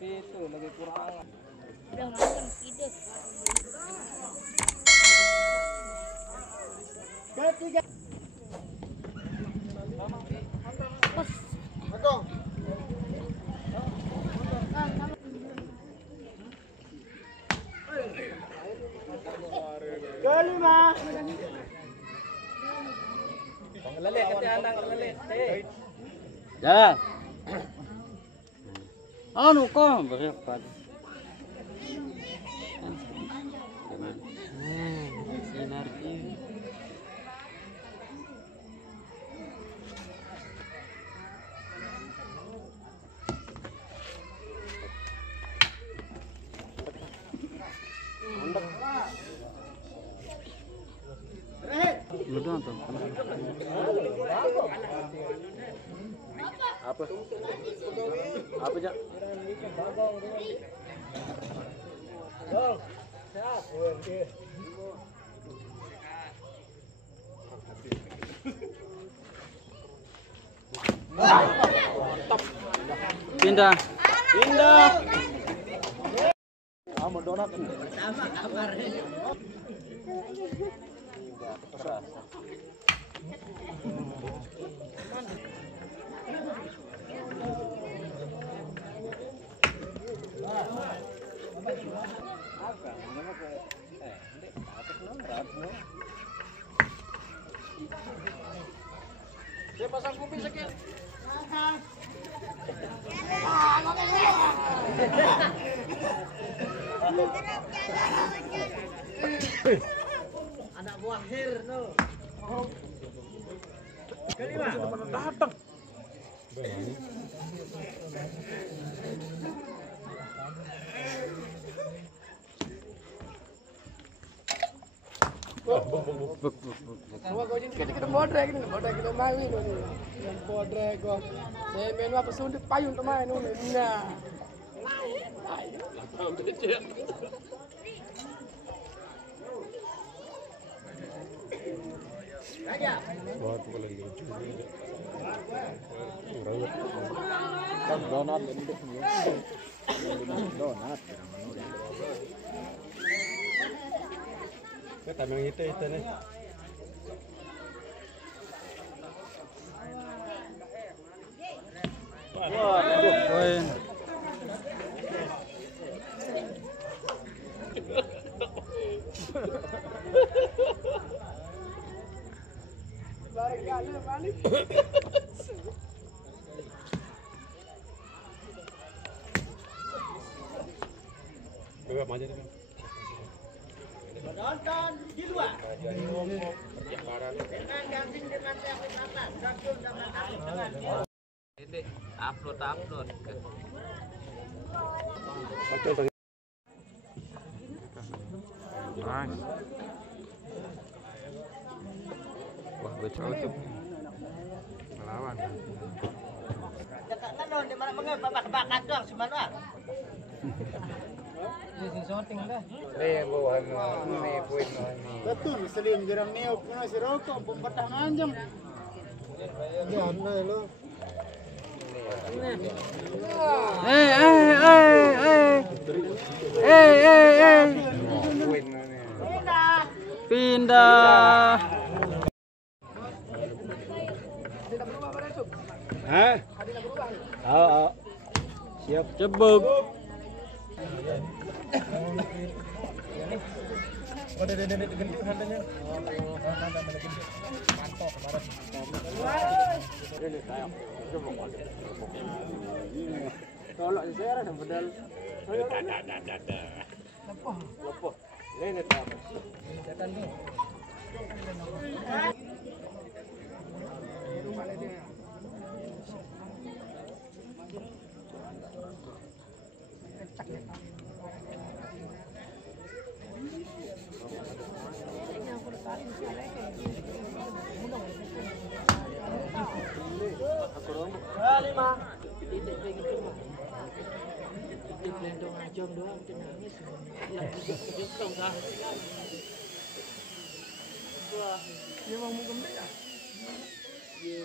Itu lagi kurang. Udah makan tidur. Ketiga. Agong. Kelima. Panglalit kati anak panglalit. Ya. Anu kok berapa? Sinar ini. Lu dong tuh. Apa? Apa aja? Pindah. Pindah. Kamu donat. Sama kabar. Dia pasang kuping sakit. Anak buah Hir no. Kelima. Datang. Semua kau jadi kita bodrek ni, bodrek kita main ni. Yang bodrek kau. Saya main apa sundik payung tu main ni. Nah. Raja. Donat ini donat. Kita memang itu nih. Waduh, poin. Balik kali balik. Coba maju deh. Nonton di luar. Dengan gansing di mata yang apa? Satu sama apa? Ini upload. Wah, gue cocok. Melawan. Dekat kanon di mana mengapa bakat doang semana. Ini shooting dah. Betul, selim jerang neok punya si rokok, pembatah manjang. Ya, mana lo? Pindah. Hah? Oh. Siap. Cebuk. Ada gendut handanya. Mantap kemarin. Tolak di sana dan pedal. Lepoh. Ini tak. Lima. Tidak begitu mah. Tidak lendong aja doang nangis. Yang dong dah. Wah, memang mau gembira. Iya.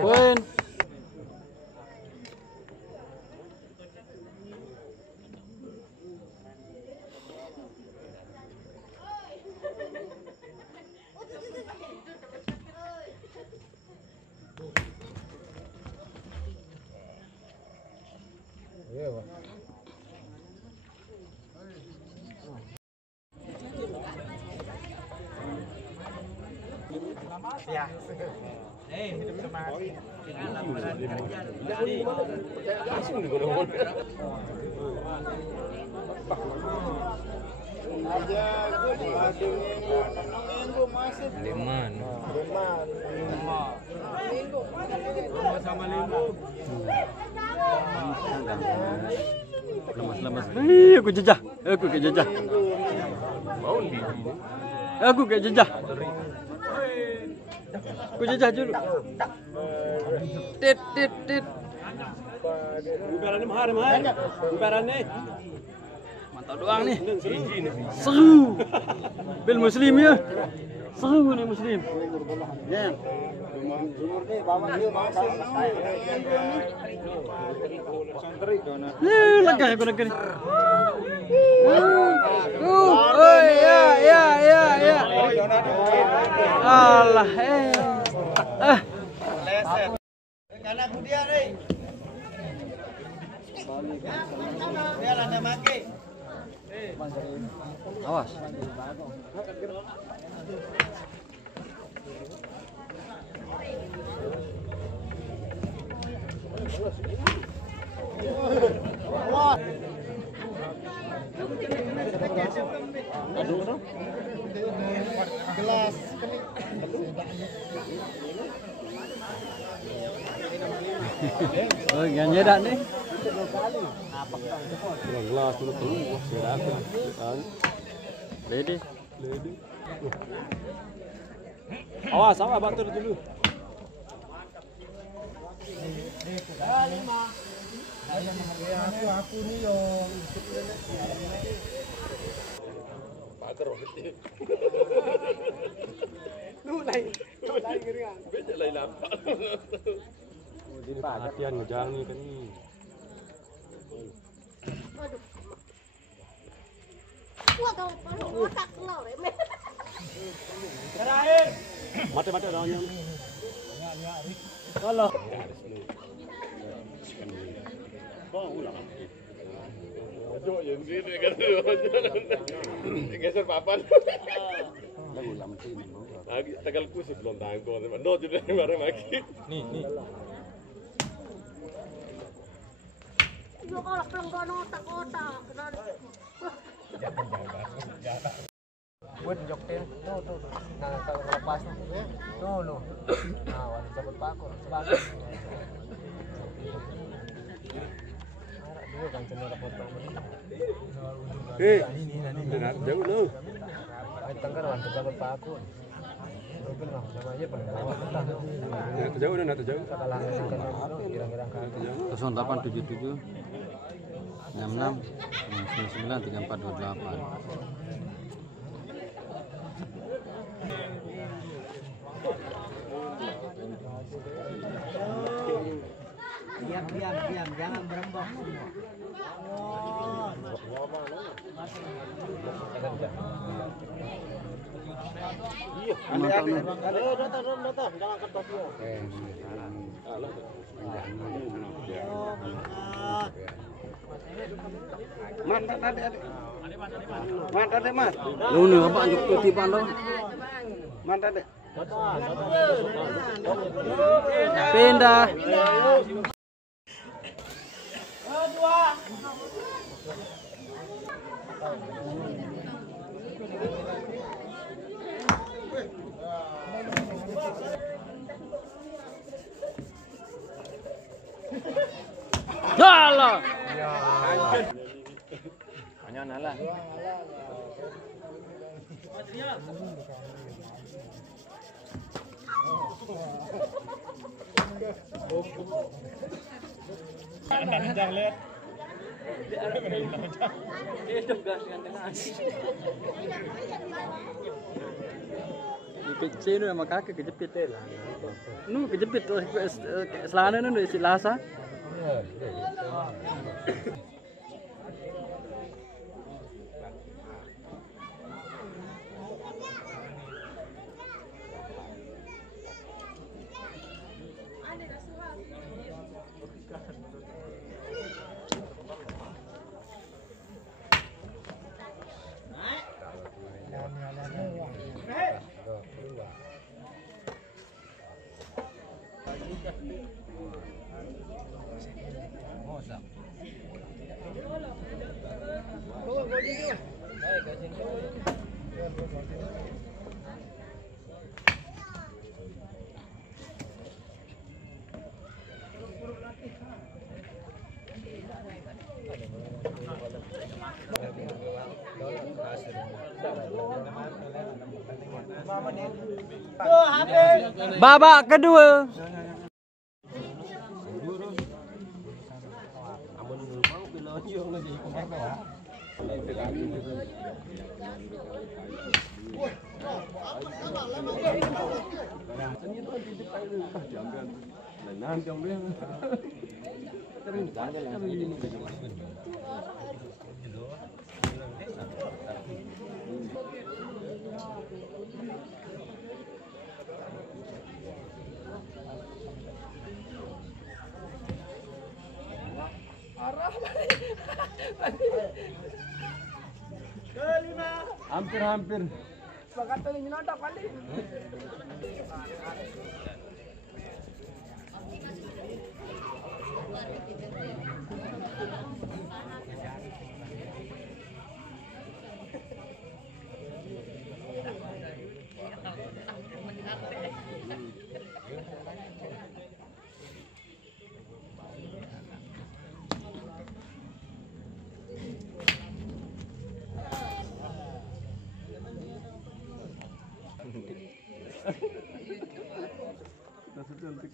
Poin. Lemas-lemas. Aku jejah. Aku ke jejah. Aku ke jejah. Aku jejah dulu. Tit. Bubarannya mahal. Bubarannya. Mantap doang nih. Seru. Bil muslim ya. Seru nih muslim. Ya. Langkah aku nak ni. Oh ya. Allah Karena dia ni. Dia lah nak maki. Awas. Gelas. Oh, ganyan dah ni. Gelas tu sudah aku. Ready. Awas bantu dulu. Aku ni yo. Pagar berhenti. Lu lain keringan. Beda lain nampak. Jadi perhatian ngejang ni kan ni. Wah, kau perlu otak kelau deh. Terakhir. Mata daunnya. Kalau. Ojo yang sini kan. Geser papan. Lagu lampu. Tegal kusip belum tangkon. No jadi bareng lagi. Nih. Lu kalau pelenggan otak. Buat jokter. Tuh. Nah, kalau lepas tuh. Nah, wajib dapat pakur. Sebagus. Dua kan cenderung potong. Jauh lu. Ay tangkar wajib dapat pakur. Mungkin lah namanya pendawa. Jauh dah jauh. Kalah kira-kira kan. 0877 66 99 3428. Diam, jangan berembak semua. Mantan mas. Lu ni apa anjuk kutipan lo? Mantan. Pindah. Salah. ngalah. Jangan lihat. Hidup gas dengan kecil nu sama kakek kejepit. Nu kejepit selana nu si lasa. Babak kedua. Hampir. Pagkata ninyo na pali.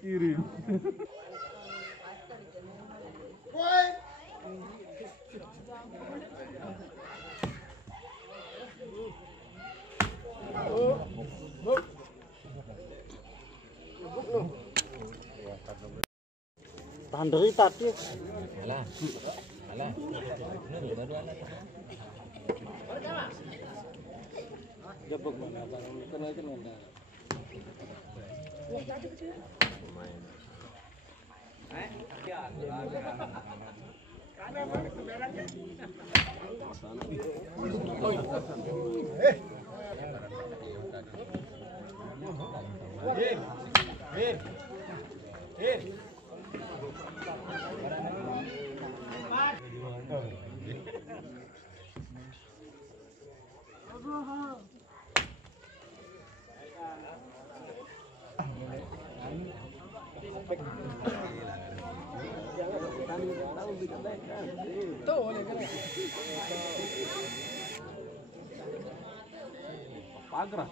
Kirim. Tahan derita dia. Alah. Jebok mana bang? Kenal mana? Pagar.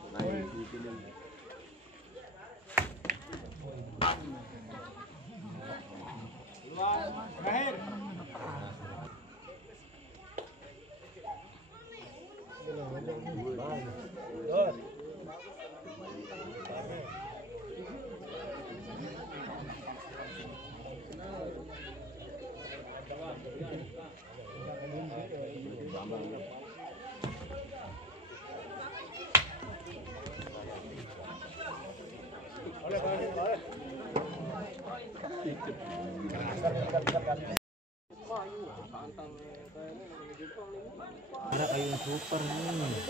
Ada kayu super nih.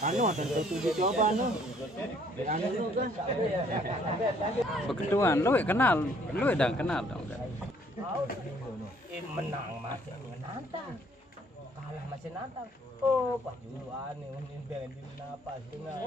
Anu ada tujuh coba anu. Beketuan, lu kenal, lu udah kenal dong. Menang masih menantang. Kalah masih nantang. Oh, pas dulu aneh menimbang di napas dengan.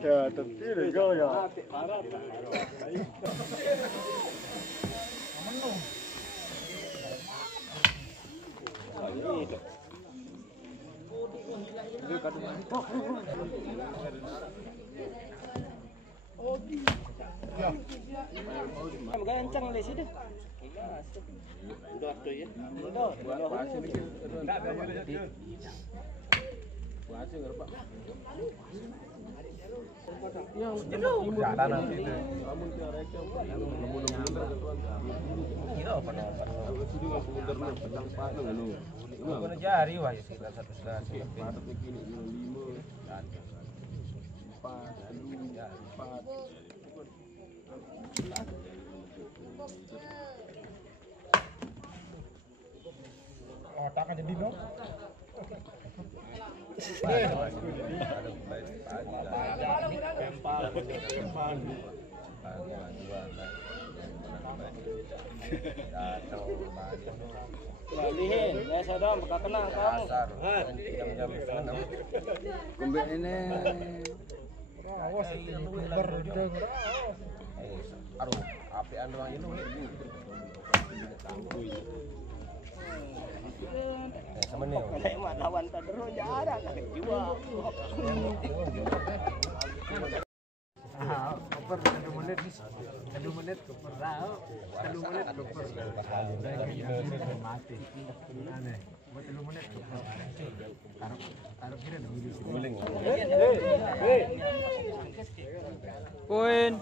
Ya, tertidur kau ya. Gancang di sini. Udah tuh ya. Jari wah satu otak aja di dong. Lihin, ya sadam, gak kenal kamu. Kumbe ini Awas itu berdeng. Aduh, apian doang ini. Sama nih. Kayak lawan terus jarang jiwa. Koper 2 menit. 2 menit koper tahu. 2 menit koper. Mati. Aneh. Buat 2 menit koper. Taruh kira dong. poin.